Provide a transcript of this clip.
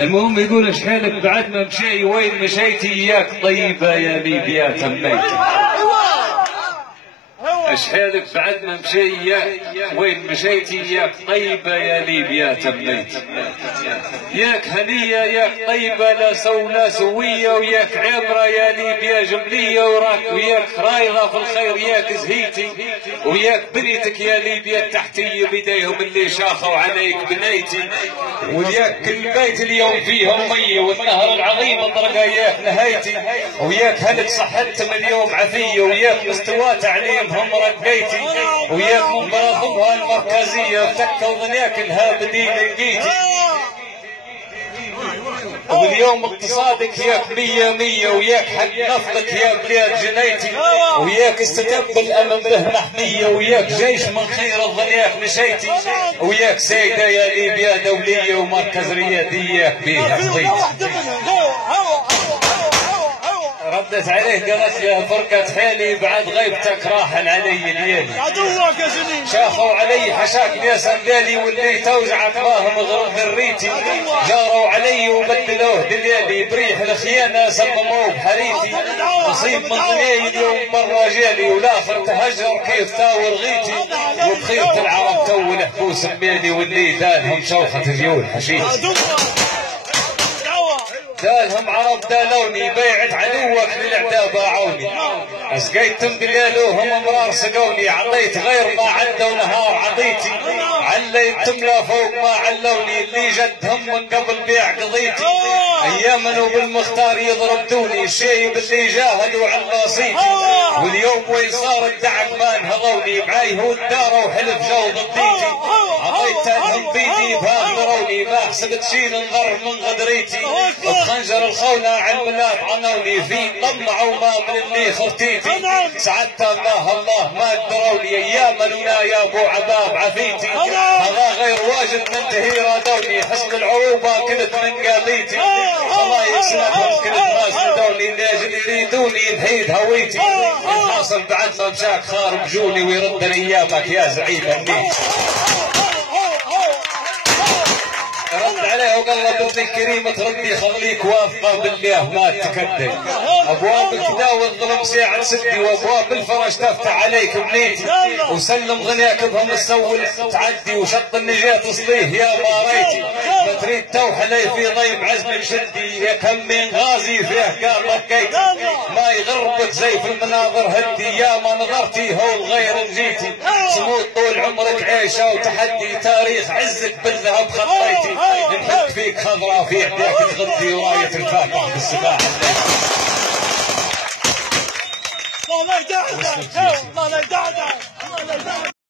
المهم يقول شحالك بعد ما مشي وين مشيتي ياك طيبة يا ليبيا تميت. شحالك بعد ما مشي وين مشيتي ياك طيبة يا ليبيا تميت. ياك هنية ياك طيبة لا سونا سوية وياك عمرة يا ليبيا جملية وراك وياك رايضة في الخير ياك زهيتي وياك بنيتك يا ليبيا التحتية بدايهم اللي شاخوا عليك بنيتي وياك كل بيت اليوم فيهم مية والنهر العظيم طرقة ياك نهايتي وياك هلك صحت من اليوم عفية وياك مستوى تعليمهم رقيتي وياك من برافقها المركزية وتكة وضنياك لها بديل لقيتي واليوم اقتصادك ياك مية مية وياك حق نفطك يا بلاد جنيتي وياك استتب الامن به محمية وياك جيش من خير الضنياك مشيتي وياك سيدة يا ليبيا دولية ومركز ريادية بيها قضيتي. ردت عليه قالت له فرقة حيلي بعد غيبتك راحل علي ليالي عدوك يا جنين شاخوا علي حشاك ناس الليالي واللي توجعت باهم ذريتي جاروا علي وبدلوه دليالي بريح الخيانة سمموه بحريتي نصيب من ضنياي اليوم مرة جالي والاخر تهجر كيف تاور غيتي وبخيرة العرب تو الحبوس ميلي واللي دالهم شوخة ديول حشيتي دالهم عرب دالوني بيعت عدوك للعدا باعوني اسقيتم دلالوهم امرار سقوني عطيت غير ما عدوا نهار عطيتي عليتم لا فوق ما علوني اللي جدهم من قبل بيع قضيتي اياما وبالمختار يضرب دوني الشيب اللي جاهدوا على نصيتي واليوم وين صار الدعم ما انهضوني معاي هو الدار وحلف جو ضديتي عطيت لهم بيدي بهاغروني ما حسبت شي ننظر من غدريتي خنجر الخونة على الملاك عنوني في طمعوا ما من اللي خرتيتي سعدت الله ما قدروني اياما ونا يا ابو عباب عفيتي هذا غير واجد ننتهي رادوني حسن العروبة كنت من قاضيتي الله يسلمهم كنت ما سندوني لاجل يريدوني بحيد هويتي الحاصل بعد ما مشاك خارب جوني ويردني ايامك يا زعيم النيت. رد عليه وقال له بنتي الكريمة تردي خليك واثقة بالله ما تكدي ابواب الكدا والظلم ساعة سدي وابواب الفرج تفتح عليك بنيتي وسلم غنياك بهم تسول تعدي وشط النجاة تصليه يا ماريتي ما تريد توح لي في ضيب عزم شدي يا كم من غازي فيه قال ركيتي ما يغربك زي في المناظر هدي يا ما نظرتي هو الغير نجيتي صمود طول عمرك عيشة وتحدي تاريخ عزك بالذهب خطيتي نحط فيك خضرة في عداك تغطي وراية الفاتح بالسباحة الله لا يدعدع الله لا يدعدع